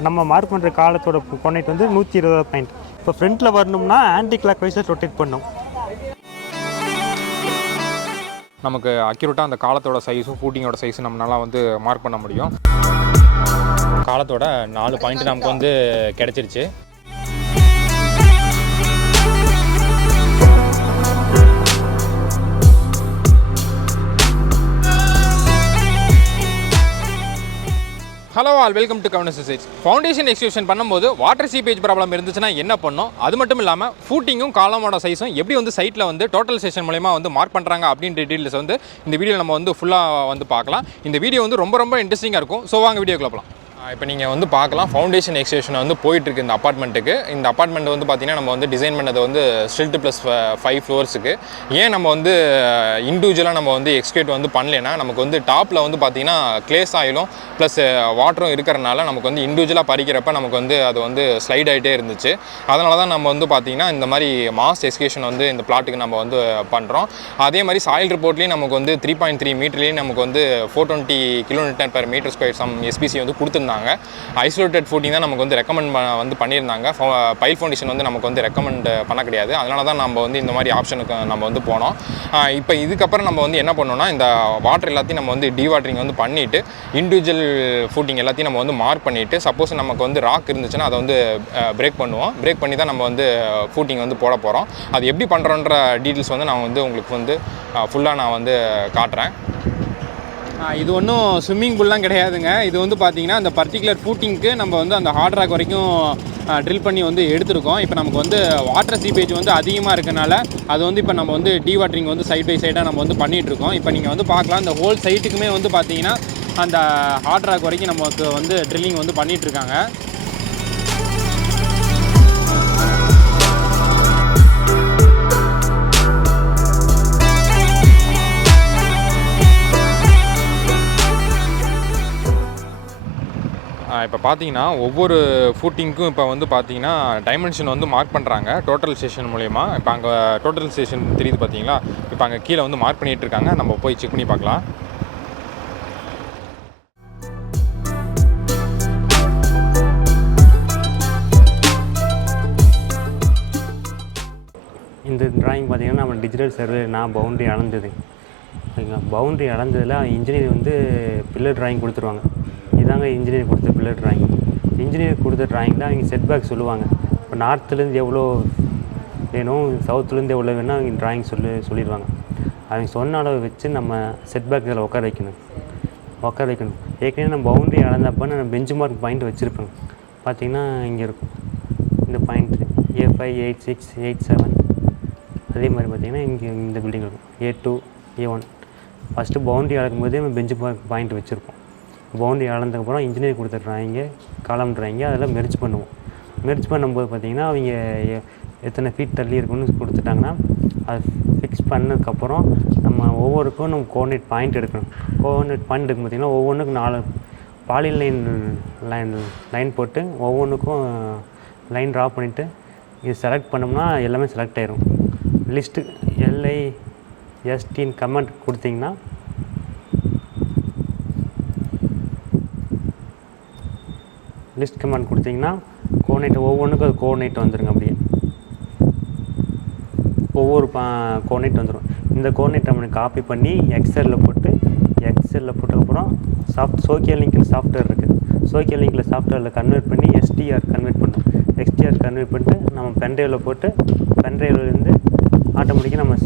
இப்போ நம்ம மார்க் பண்ணுற காலத்தோட கோஆர்டினேட் வந்து 120 பாயிண்ட். இப்போ ஃப்ரண்ட்டில் வரணும்னா ஆன்டி கிளாக் வைஸாக ரொட்டேட் பண்ணும். நமக்கு அக்யூரேட்டாக அந்த காலத்தோட சைஸும் ஃபூட்டிங்கோட சைஸும் நம்மளால் வந்து மார்க் பண்ண முடியும். காலத்தோட 4 பாயிண்ட் நமக்கு வந்து கிடச்சிருச்சு. Hello all, welcome to governance sites. Foundation execution பண்ணும்போது வாட்டர் சீப்பேஜ் ப்ராப்ளம் இருந்துச்சுன்னா என்ன பண்ணும், அது மட்டும் இல்லாமல் ஃபூட்டிங்கும் காலமோட சைஸும் எப்படி வந்து சைட்டில் வந்து டோட்டல் செஷன் மூலமா வந்து மார்க் பண்ணுறாங்க அப்படின்ற டீட்டெயில்ஸ் வந்து இந்த வீடியோவில் நம்ம வந்து ஃபுல்லாக வந்து பார்க்கலாம். இந்த வீடியோ வந்து ரொம்ப இன்ட்ரெஸ்டிங்காக இருக்கும். ஸோ வாங்க வீடியோக்குள்ள போகலாம். இப்போ நீங்கள் வந்து பார்க்கலாம், ஃபவுண்டேஷன் எக்ஸ்கியூஷன் வந்து போயிட்டுருக்கு இந்த அப்பார்ட்மெண்ட்டுக்கு. இந்த அப்பார்ட்மெண்ட் வந்து பார்த்திங்கன்னா நம்ம வந்து டிசைன் பண்ணது வந்து ஸ்டில்ட் ப்ளஸ் 5 ஃப்ளோர்ஸுக்கு. ஏன் நம்ம வந்து இண்டிவிஜுவலாக நம்ம வந்து எக்ஸ்கியூட் வந்து பண்ணலைன்னா, நமக்கு வந்து டாப்பில் வந்து பார்த்திங்கன்னா கிளேஸ் ஆயிலும் ப்ளஸ் வாட்டரும் இருக்கிறனால நமக்கு வந்து இண்டிவிஜுவலாக பறிக்கிறப்ப நமக்கு வந்து அது வந்து ஸ்லைட் ஆகிட்டே இருந்துச்சு. அதனால தான் நம்ம வந்து பார்த்திங்கன்னா இந்த மாதிரி மாஸ் எக்ஸ்கியூஷன் வந்து இந்த பிளாட்டுக்கு நம்ம வந்து பண்ணுறோம். அதே மாதிரி சாயில் ரிப்போர்ட்லேயும் நமக்கு வந்து 3.3 மீட்டர்லேயும் நமக்கு வந்து 420 kN/m² சம் எஸ்பிசி வந்து கொடுத்துருந்தாங்க. ஐசோலேட்டட் ஃபூட்டிங் தான் நமக்கு வந்து ரெக்கமெண்ட் வந்து பண்ணியிருந்தாங்க. பைல் ஃபவுண்டேஷன் வந்து நமக்கு வந்து ரெக்கமெண்ட் பண்ண கிடையாது. அதனால தான் நம்ம வந்து இந்த மாதிரி ஆப்ஷனுக்கு நம்ம வந்து போனோம். இப்போ இதுக்கப்புறம் நம்ம வந்து என்ன பண்ணோம்னா, இந்த வாட்டர் எல்லாத்தையும் நம்ம வந்து டீவாட்டரிங் வந்து பண்ணிவிட்டு இண்டிவிஜுவல் ஃபூட்டிங் எல்லாத்தையும் நம்ம வந்து மார்க் பண்ணிவிட்டு, சப்போஸ் நமக்கு வந்து ராக் இருந்துச்சுன்னா அதை வந்து பிரேக் பண்ணுவோம். பிரேக் பண்ணி தான் நம்ம வந்து ஃபூட்டிங் வந்து போட போகிறோம். அது எப்படி பண்ணுறோன்ற டீட்டெயில்ஸ் வந்து நான் வந்து உங்களுக்கு வந்து ஃபுல்லாக நான் வந்து காட்டுறேன். இது ஒன்றும் ஸ்விம்மிங் பூல்லாம் கிடையாதுங்க. இது வந்து பார்த்திங்கன்னா அந்த பர்டிகுலர் ஃபூட்டிங்க்கு நம்ம வந்து அந்த ஹார்ட் ராக் வரைக்கும் ட்ரில் பண்ணி வந்து எடுத்திருக்கோம். இப்போ நமக்கு வந்து வாட்டர் சீப்பேஜ் வந்து அதிகமாக இருக்கனால அது வந்து இப்போ நம்ம வந்து டீவாட்டரிங் வந்து சைட் பை சைடாக நம்ம வந்து பண்ணிகிட்ருக்கோம். இப்போ நீங்கள் வந்து பார்க்கலாம், இந்த ஹோல் சைட்டுக்குமே வந்து பார்த்திங்கன்னா அந்த ஹார்ட் ராக் வரைக்கும் நமக்கு வந்து ட்ரில்லிங் வந்து பண்ணிகிட்ருக்காங்க. இப்போ பார்த்தீங்கன்னா ஒவ்வொரு ஃபூட்டிங்க்கும் இப்போ வந்து பார்த்தீங்கன்னா டைமென்ஷன் வந்து மார்க் பண்ணுறாங்க டோட்டல் ஸ்டேஷன் மூலயமா. இப்போ அங்கே டோட்டல் ஸ்டேஷன் தெரியுது பார்த்தீங்களா, இப்போ அங்கே கீழே வந்து மார்க் பண்ணிகிட்டு இருக்காங்க. நம்ம போய் செக் பண்ணி பார்க்கலாம். இந்த ட்ராயிங் பார்த்திங்கன்னா நம்ம டிஜிட்டல் சர்வே நான் பவுண்ட்ரி அளந்தது. சரிங்களா, பவுண்ட்ரி அளந்ததில் இன்ஜினியர் வந்து பில்லர் ட்ராயிங் கொடுத்துருவாங்க. இதாங்க இன்ஜினியர் கொடுத்த பில்லர் ட்ராயிங். இன்ஜினியர் கொடுத்த ட்ராயிங் தான் அவங்க செட்பேக் சொல்லுவாங்க. இப்போ நார்த்துலேருந்து எவ்வளோ வேணும், சவுத்துலேருந்து எவ்வளோ வேணும் அவங்க ட்ராயிங் சொல்லிடுவாங்க. அவங்க சொன்ன அளவை வச்சு நம்ம செட்பேக் இதில் உட்கார வைக்கணும். ஏற்கனவே நம்ம பவுண்ட்ரி அளந்தப்போ நான் பெஞ்ச் மார்க் பாயிண்ட் வச்சுருப்பேன். பார்த்திங்கன்னா இங்கே இருக்கும் இந்த பாயிண்ட்டு A5, A6, A7. அதே மாதிரி பார்த்திங்கன்னா இங்கே இந்த பில்டிங் இருக்கும் A2, A1. ஃபஸ்ட்டு பவுண்ட்ரி அளக்கும் போதே நம்ம பெஞ்ச் மார்க் பாயிண்ட் வச்சுருப்போம். பவுண்ட்ரி அளந்ததுக்கப்புறம் இன்ஜினியர் கொடுத்த ட்ராயிங்கு, காலம் ட்ராயிங்கு அதெல்லாம் மெர்ஜ் பண்ணுவோம். மெர்ஜ் பண்ணும்போது பார்த்திங்கன்னா அவங்க எத்தனை ஃபீட் தள்ளி இருக்குன்னு கொடுத்துட்டாங்கன்னா அதை ஃபிக்ஸ் பண்ணதுக்கப்புறம் நம்ம ஒவ்வொருக்கும் நம்ம கோஆர்டினேட் பாயிண்ட் எடுக்கணும். கோஆர்டினேட் பாயிண்ட் எடுக்கும் பார்த்திங்கன்னா ஒவ்வொன்றுக்கும் 4 பாலின் லைன் போட்டு ஒவ்வொன்றுக்கும் லைன் ட்ரா பண்ணிவிட்டு இது செலக்ட் பண்ணோம்னா எல்லாமே செலக்ட் ஆயிரும். லிஸ்ட்டு LISTன்னு கமெண்ட் கொடுத்திங்கன்னா லிஸ்ட் கமெண்ட் கொடுத்திங்கன்னா கோஆர்டினேட் ஒவ்வொன்றுக்கும் அது கோஆர்டினேட் வந்துடுங்க. அப்படியே ஒவ்வொரு கோஆர்டினேட் வந்துடும். இந்த கோஆர்டினேட் நம்ம காப்பி பண்ணி எக்ஸலில் போட்டதுக்கப்புறம் சோக்கியல் லிங்க்னு சாஃப்ட்வேர் இருக்குது. சோக்கியல் லிங்கில் சாஃப்ட்வேரில் கன்வெர்ட் பண்ணி STR கன்வெர்ட் பண்ணோம். STR கன்வெர்ட் பண்ணிட்டு நம்ம பென்ட்ரைவில் போட்டு பென்ட்ரைவ்லேருந்து ஆட்டோமேட்டிக்காக நம்ம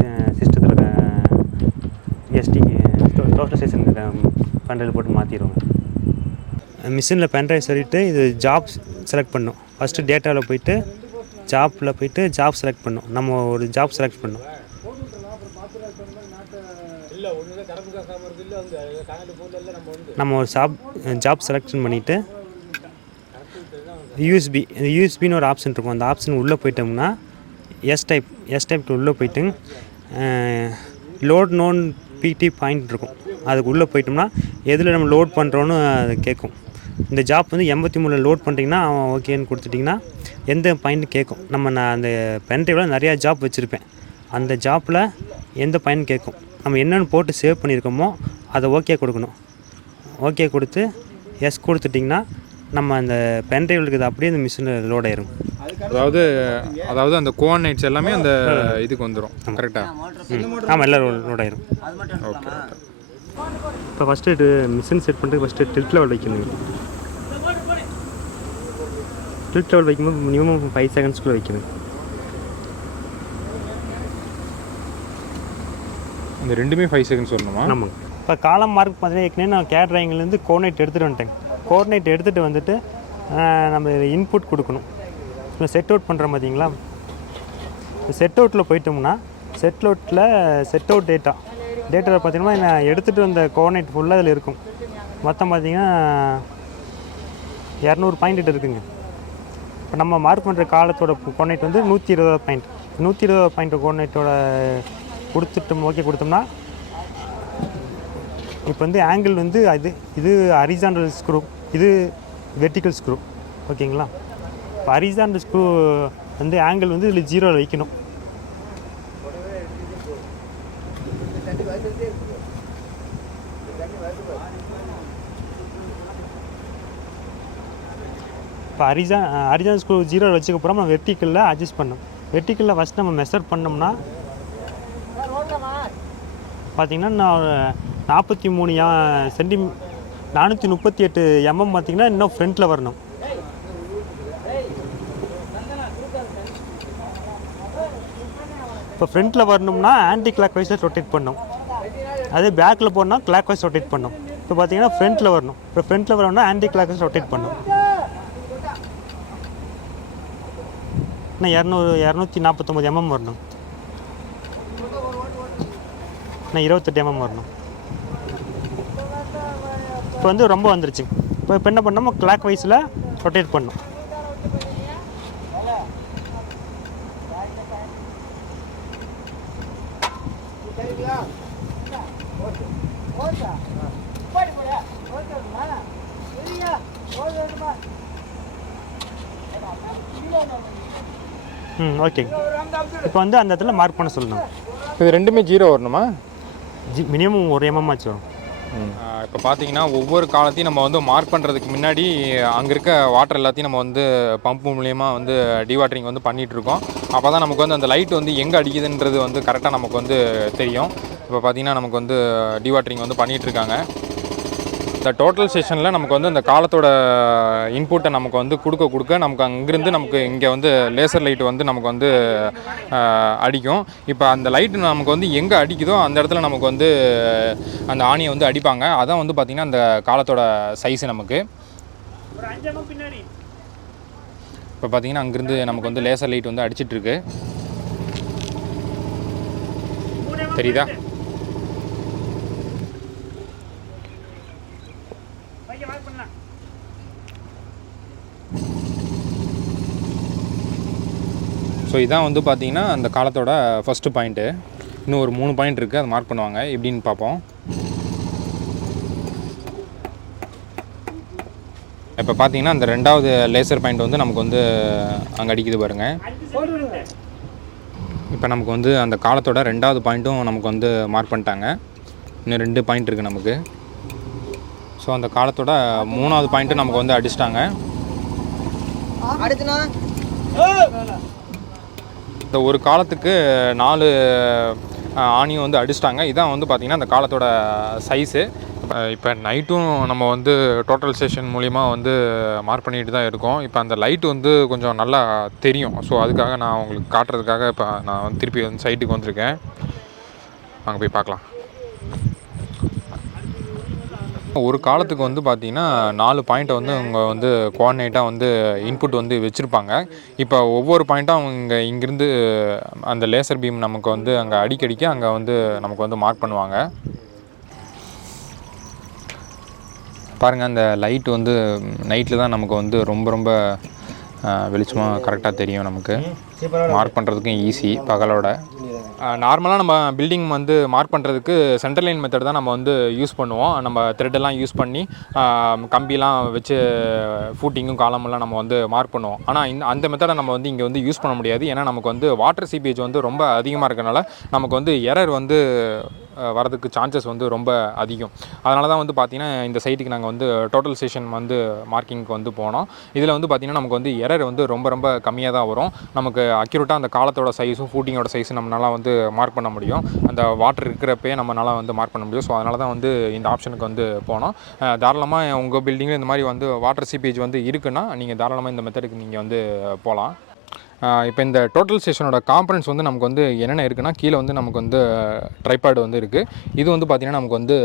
சிஸ்டத்தில் டோட்டல் ஸ்டேஷன் பென்ட்ரைவில் போட்டு மாற்றிடுவோங்க. மிஷினில் பென்ட்ரைவ் சொல்லிவிட்டு இது ஜாப் செலக்ட் பண்ணோம். ஃபஸ்ட்டு டேட்டாவில் போய்ட்டு ஜாப் செலக்ட் பண்ணோம். நம்ம ஒரு ஜாப் செலக்ட் பண்ணோம். நம்ம ஒரு ஜாப் செலக்ஷன் பண்ணிவிட்டு யூஎஸ்பின்னு ஒரு ஆப்ஷன் இருக்கும். அந்த ஆப்ஷன் உள்ளே போயிட்டோம்னா எஸ் டைப்க்கு உள்ளே போய்ட்டு லோட் நோன் பிடி பாயிண்ட் இருக்கும். அதுக்கு உள்ளே போயிட்டோம்னா எதில் நம்ம லோட் பண்ணுறோன்னு அது கேட்கும். இந்த ஜாப் வந்து 83 லோட் பண்ணிட்டீங்கன்னா அவன் ஓகேன்னு கொடுத்துட்டிங்கன்னா எந்த பாயிண்ட் கேட்கும். நான் அந்த பென்ட்ரைவில் நிறையா ஜாப் வச்சுருப்பேன். அந்த ஜாப்பில் எந்த பாயிண்ட் கேட்கும். நம்ம என்னென்னு போட்டு சேவ் பண்ணியிருக்கோமோ அதை ஓகே கொடுக்கணும். ஓகே கொடுத்து எஸ் கொடுத்துட்டிங்கன்னா நம்ம அந்த பென்ட்ரைவ் இருக்குது அப்படியே அந்த மிஷினில் லோட் ஆயிரும். அதாவது அந்த கோஆர்டினேட்ஸ் எல்லாமே அந்த இதுக்கு வந்துடும் கரெக்டாக? ஆமாம், எல்லாம் லோட் ஆயிரும். ஓகே. இப்போ ஃபஸ்ட்டு மிஷின் செட் பண்ணிட்டு ஃபஸ்ட்டு டில்ட் லெவல் வைக்கணும். டில்ட் லெவல் வைக்கும்போது மினிமம் 5 செகண்ட்ஸ்க்குள்ளே வைக்கணும். இந்த ரெண்டுமே 5 செகண்ட்ஸ் வரணுமா? ஆமாங்க. இப்போ காலம் மார்க் பார்த்தீங்கன்னா ஏற்கனவே நான் கேட் ட்ராயிங்லேருந்து கோஆர்டினேட் எடுத்துகிட்டு வந்துட்டேன். கோஆர்டினேட் எடுத்துகிட்டு வந்துட்டு நம்ம இன்புட் கொடுக்கணும். இப்போ செட் அவுட் பண்ணுறோம் பார்த்தீங்களா? செட் அவுட்டில் போயிட்டோம்னா செட் அவுட் டேட்டாவில் பார்த்தீங்கன்னா நான் எடுத்துகிட்டு வந்த கோஆர்டினேட் ஃபுல்லாக அதில் இருக்கும். மொத்தம் பார்த்தீங்கன்னா 200 பாயிண்ட் இருக்குங்க. இப்போ நம்ம மார்க் பண்ணுற காலத்தோட கோஆர்டினேட் வந்து 120 பாயிண்ட். 120 பாயிண்ட் கோஆர்டினேட்டோட கொடுத்தோம்னா இப்போ வந்து ஆங்கிள் வந்து இது ஹரிசாண்டல் ஸ்க்ரூ, இது வெர்டிக்கல் ஸ்க்ரூ. ஓகேங்களா? இப்போ ஹரிசாண்டல் ஸ்க்ரூ வந்து ஆங்கிள் வந்து இதில் 0 வைக்கணும். இப்போ ஹரிசாண்டல் ஸ்க்ரூ 0 வச்சுக்கப்புறம் நம்ம வெர்டிக்கலில் அட்ஜஸ்ட் பண்ணணும். வெர்டிக்கலில் ஃபஸ்ட் நம்ம மெஷர் பண்ணோம்னா பார்த்திங்கன்னா நான் 43 438 பார்த்திங்கன்னா இன்னும் ஃப்ரண்ட்டில் வரணும். இப்போ ஃப்ரண்ட்டில் வரணும்னா ஆன்டி கிளாக் வைஸில் ரொட்டேட் பண்ணணும். அதே பேக்கில் போனால் கிளாக் வைஸ் ரொட்டேட் பண்ணணும். இப்போ பார்த்தீங்கன்னா ஃப்ரண்ட்டில் வரணும். இப்போ ஃப்ரண்ட்டில் வரணும்னா ஆன்டி கிளாக் வைஸ் ரொட்டேட் பண்ணணும். இன்னும் 249 வரணும். இன்னும் 28 வரணும். இப்போ வந்து ரொம்ப வந்துருச்சு. இப்போ என்ன பண்ணோம், கிளாக் வைஸில் ரொட்டேட் பண்ணணும். ஓகே. இப்போ வந்து அந்த இடத்துல மார்க் பண்ண சொல்லணும். இது ரெண்டுமே 0 வரணுமா? மினிமம் 1 ஆச்சு வரும். இப்போ பார்த்தீங்கன்னா ஒவ்வொரு காலத்தையும் நம்ம வந்து மார்க் பண்ணுறதுக்கு முன்னாடி அங்கே இருக்க வாட்டர் எல்லாத்தையும் நம்ம வந்து பம்பு மூலயமா வந்து டிவாட்டரிங் வந்து பண்ணிகிட்ருக்கோம். அப்போ தான் நமக்கு வந்து அந்த லைட் வந்து எங்கே அடிக்குதுன்றது வந்து கரெக்டாக நமக்கு வந்து தெரியும். இப்போ பார்த்தீங்கன்னா நமக்கு வந்து டிவாட்டரிங் வந்து பண்ணிகிட்ருக்காங்க. இந்த டோட்டல் செஷனில் நமக்கு வந்து அந்த காலத்தோட இன்புட்டை நமக்கு வந்து கொடுக்க நமக்கு அங்கேருந்து நமக்கு இங்கே வந்து லேசர் லைட் வந்து நமக்கு வந்து அடிக்கும். இப்போ அந்த லைட்டு நமக்கு வந்து எங்கே அடிக்குதோ அந்த இடத்துல நமக்கு வந்து அந்த ஆணியை வந்து அடிப்பாங்க. அதான் வந்து பார்த்திங்கன்னா அந்த காலத்தோட சைஸு நமக்கு. இப்போ பார்த்திங்கன்னா அங்கேருந்து நமக்கு வந்து லேசர் லைட் வந்து அடிச்சிட்ருக்கு. தெரியுதா? ஸோ இதான் வந்து பார்த்திங்கன்னா அந்த காலத்தோட ஃபஸ்ட்டு பாயிண்ட்டு. இன்னும் ஒரு 3 பாயிண்ட் இருக்குது, அதை மார்க் பண்ணுவாங்க. எப்படின்னு பார்ப்போம். இப்போ பார்த்தீங்கன்னா அந்த 2வது லேசர் பாயிண்ட் வந்து நமக்கு வந்து அங்கே அடிக்குது பாருங்கள். இப்போ நமக்கு வந்து அந்த காலத்தோட 2வது பாயிண்ட்டும் நமக்கு வந்து மார்க் பண்ணிட்டாங்க. இன்னும் 2 பாயிண்ட் இருக்குது நமக்கு. ஸோ அந்த காலத்தோட 3வது பாயிண்ட்டும் நமக்கு வந்து அடிச்சிட்டாங்க. இந்த ஒரு காலத்துக்கு 4 ஆணியும் வந்து அடிச்சிட்டாங்க. இதான் வந்து பார்த்திங்கன்னா அந்த காலத்தோட சைஸு. இப்போ நைட்டும் நம்ம வந்து டோட்டல் ஸ்டேஷன் மூலிமா வந்து மார்க் பண்ணிட்டு தான் இருக்கோம். இப்போ அந்த லைட்டு வந்து கொஞ்சம் நல்லா தெரியும். ஸோ அதுக்காக நான் உங்களுக்கு காட்டுறதுக்காக இப்போ நான் வந்து திருப்பி வந்து சைட்டுக்கு வந்திருக்கேன். அங்கே போய் பார்க்கலாம். ஒரு காலத்துக்கு வந்து பார்த்திங்கன்னா 4 பாயிண்ட்டை வந்து அவங்க வந்து கோஆர்டினேட்டாக வந்து இன்புட் வந்து வச்சுருப்பாங்க. இப்போ ஒவ்வொரு பாயிண்ட்டும் அவங்க இங்கேருந்து அந்த லேசர் பீம் நமக்கு வந்து அங்கே அடிக்கடிக்க அங்கே வந்து நமக்கு வந்து மார்க் பண்ணுவாங்க. பாருங்கள், அந்த லைட் வந்து நைட்டில் தான் நமக்கு வந்து ரொம்ப வெளிச்சமாக கரெக்டாக தெரியும். நமக்கு மார்க் பண்ணுறதுக்கும் ஈஸி பகலோட. நார்மலாக நம்ம பில்டிங் வந்து மார்க் பண்ணுறதுக்கு சென்டர் லைன் மெத்தட் தான் நம்ம வந்து யூஸ் பண்ணுவோம். நம்ம த்ரெட்டெல்லாம் யூஸ் பண்ணி கம்பிலாம் வச்சு ஃபூட்டிங்கும் காலமெல்லாம் நம்ம வந்து மார்க் பண்ணுவோம். ஆனால் அந்த மெத்தடை நம்ம வந்து இங்கே வந்து யூஸ் பண்ண முடியாது. ஏன்னா நமக்கு வந்து வாட்டர் சீப்பேஜ் வந்து ரொம்ப அதிகமாக இருக்கனால நமக்கு வந்து எரர் வந்து வரதுக்கு சான்சஸ் வந்து ரொம்ப அதிகம். அதனால தான் வந்து பார்த்திங்கன்னா இந்த சைட்டுக்கு நாங்கள் வந்து டோட்டல் ஸ்டேஷன் வந்து மார்க்கிங்க்கு வந்து போனோம். இதில் வந்து பார்த்திங்கன்னா நமக்கு வந்து எரர் வந்து ரொம்ப ரொம்ப கம்மியாக தான் வரும். நமக்கு அக்யூரேட்டாக அந்த காலத்தோட சைஸும் ஃபூட்டிங்கோட சைஸும் நம்மளால் வந்து மார்க் பண்ண முடியும். அந்த வாட்டர் இருக்கிறப்பே நம்மளால் வந்து மார்க் பண்ண முடியும். ஸோ அதனால தான் வந்து இந்த ஆப்ஷனுக்கு வந்து போனோம். தாராளமாக உங்கள் பில்டிங்கில் இந்த மாதிரி வந்து வாட்டர் சீப்பேஜ் வந்து இருக்குன்னா நீங்கள் தாராளமாக இந்த மெத்தடுக்கு நீங்கள் வந்து போகலாம். இப்போ இந்த டோட்டல் ஸ்டேஷனோட காம்பனன்ட்ஸ் வந்து நமக்கு வந்து என்னென்ன இருக்குன்னா, கீழே வந்து நமக்கு வந்து ட்ரைபாட் வந்து இருக்குது. இது வந்து பார்த்திங்கன்னா நமக்கு வந்து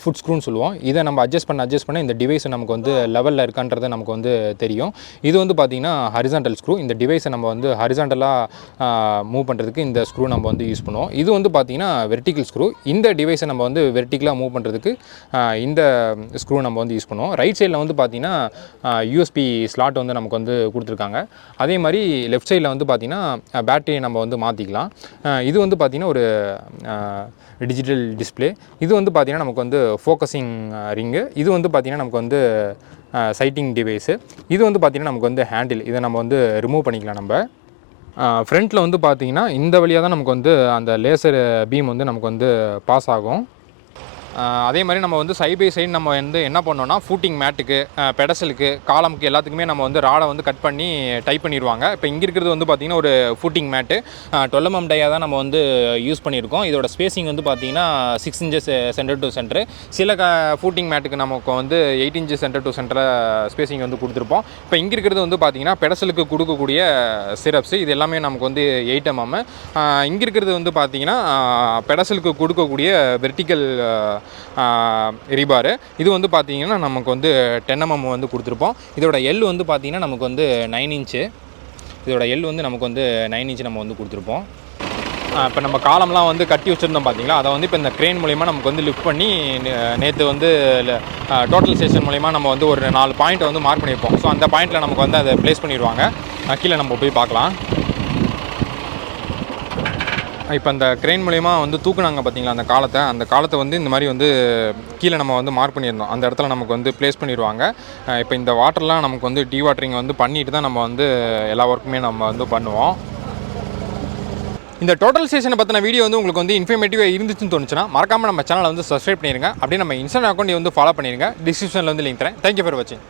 ஃபுட் ஸ்க்ரூன்னு சொல்லுவோம். இதை நம்ம அட்ஜஸ்ட் பண்ண இந்த டிவைஸ் நமக்கு வந்து லெவலில் இருக்கான்றது நமக்கு வந்து தெரியும். இது வந்து பார்த்திங்கன்னா ஹரிசாண்டல் ஸ்க்ரூ. இந்த டிவைஸை நம்ம வந்து ஹரிசாண்டலாக மூவ் பண்ணுறதுக்கு இந்த ஸ்க்ரூ நம்ம வந்து யூஸ் பண்ணுவோம். இது வந்து பார்த்திங்கன்னா வெர்டிக்கல் ஸ்க்ரூ. இந்த டிவைஸை நம்ம வந்து வெர்டிக்கலாக மூவ் பண்ணுறதுக்கு இந்த ஸ்க்ரூ நம்ம வந்து யூஸ் பண்ணுவோம். ரைட் சைடில் வந்து பார்த்திங்கன்னா யூஎஸ்பி ஸ்லாட் வந்து நமக்கு வந்து கொடுத்துருக்காங்க. அதே மாதிரி லெஃப்ட் சைடில் வந்து பார்த்திங்கன்னா பேட்டரியை நம்ம வந்து மாற்றிக்கலாம். இது வந்து பார்த்திங்கன்னா ஒரு டிஜிட்டல் டிஸ்பிளே. இது வந்து பார்த்திங்கன்னா நமக்கு வந்து ஃபோக்கஸிங் ரிங்கு. இது வந்து பார்த்திங்கன்னா நமக்கு வந்து சைட்டிங் டிவைஸு. இது வந்து பார்த்திங்கன்னா நமக்கு வந்து ஹேண்டில். இதை நம்ம வந்து ரிமூவ் பண்ணிக்கலாம். நம்ம ஃப்ரண்ட்டில் வந்து பார்த்திங்கன்னா இந்த வழியாக தான் நமக்கு வந்து அந்த லேசர் பீம் வந்து நமக்கு வந்து பாஸ் ஆகும். அதே மாதிரி நம்ம வந்து சைட் பை சைடு நம்ம வந்து என்ன பண்ணோம்னா ஃபூட்டிங் மேட்டுக்கு, பெடசலுக்கு, காலமுக்கு எல்லாத்துக்குமே நம்ம வந்து ராடை வந்து கட் பண்ணி டைப் பண்ணிடுவாங்க. இப்போ இங்கே இருக்கிறது வந்து பார்த்திங்கன்னா ஒரு ஃபூட்டிங் மேட்டு 12 mm டையாக தான் நம்ம வந்து யூஸ் பண்ணியிருக்கோம். இதோட ஸ்பேசிங் வந்து பார்த்திங்கன்னா 6 inches சென்டர் டு சென்டர். சில ஃபூட்டிங் மேட்டுக்கு நமக்கு வந்து 8 inches centre to centre spacing வந்து கொடுத்துருப்போம். இப்போ இங்கே இருக்கிறது வந்து பார்த்திங்கன்னா பெடசலுக்கு கொடுக்கக்கூடிய சிரப்ஸ். இது எல்லாமே நமக்கு வந்து 8 mm. இங்கே இருக்கிறது வந்து பார்த்திங்கன்னா பெடசலுக்கு கொடுக்கக்கூடிய வெர்டிக்கல் ரீபாரு. இது வந்து பார்த்திங்கன்னா நமக்கு வந்து 10 mm வந்து கொடுத்துருப்போம். இதோட எல் வந்து பார்த்திங்கன்னா நமக்கு வந்து 9 inch. இதோட எல் வந்து நமக்கு வந்து 9 inch நம்ம வந்து கொடுத்துருப்போம். இப்போ நம்ம காலம்லாம் வந்து கட்டி வச்சுருந்தோம் பார்த்திங்களா, அதை வந்து இப்போ இந்த க்ரெயின் மூலிமா நமக்கு வந்து லிஃப்ட் பண்ணி நேற்று வந்து டோட்டல் ஸ்டேஷன் மூலிமா நம்ம வந்து ஒரு 4 பாயிண்ட் வந்து மார்க் பண்ணியிருப்போம். ஸோ அந்த பாயிண்ட்டில் நமக்கு வந்து அதை ப்ளேஸ் பண்ணிடுவாங்க. கீழே நம்ம போய் பார்க்கலாம். இப்போ அந்த க்ரெயின் மூலிமா வந்து தூக்குனாங்க பார்த்திங்களா அந்த காலத்தை வந்து இந்த மாதிரி வந்து கீழே நம்ம வந்து மார்க் பண்ணியிருந்தோம். அந்த இடத்துல நமக்கு வந்து ப்ளேஸ் பண்ணிடுவாங்க. இப்போ இந்த வாட்டர்லாம் நமக்கு வந்து டீ வாட்டரிங் வந்து பண்ணிட்டு தான் நம்ம வந்து எல்லா ஒர்க்குமே நம்ம வந்து பண்ணுவோம். இந்த டோட்டல் ஸ்டேஷனை பற்றின வீடியோ வந்து உங்களுக்கு வந்து இன்ஃபர்மேட்டிவாக இருந்துச்சுன்னு தோணுச்சுன்னா மறக்காமல் நம்ம சேனலை வந்து சப்ஸ்கிரைப் பண்ணிடுங்க. அப்படியே நம்ம இன்ஸ்டாகிராம் அக்கௌண்ட் வந்து ஃபாலோ பண்ணிடுங்க. டிஸ்கிரிப்ஷனில் வந்து லிங்க் தரேன். தேங்க்யூ ஃபார் வாட்சிங்.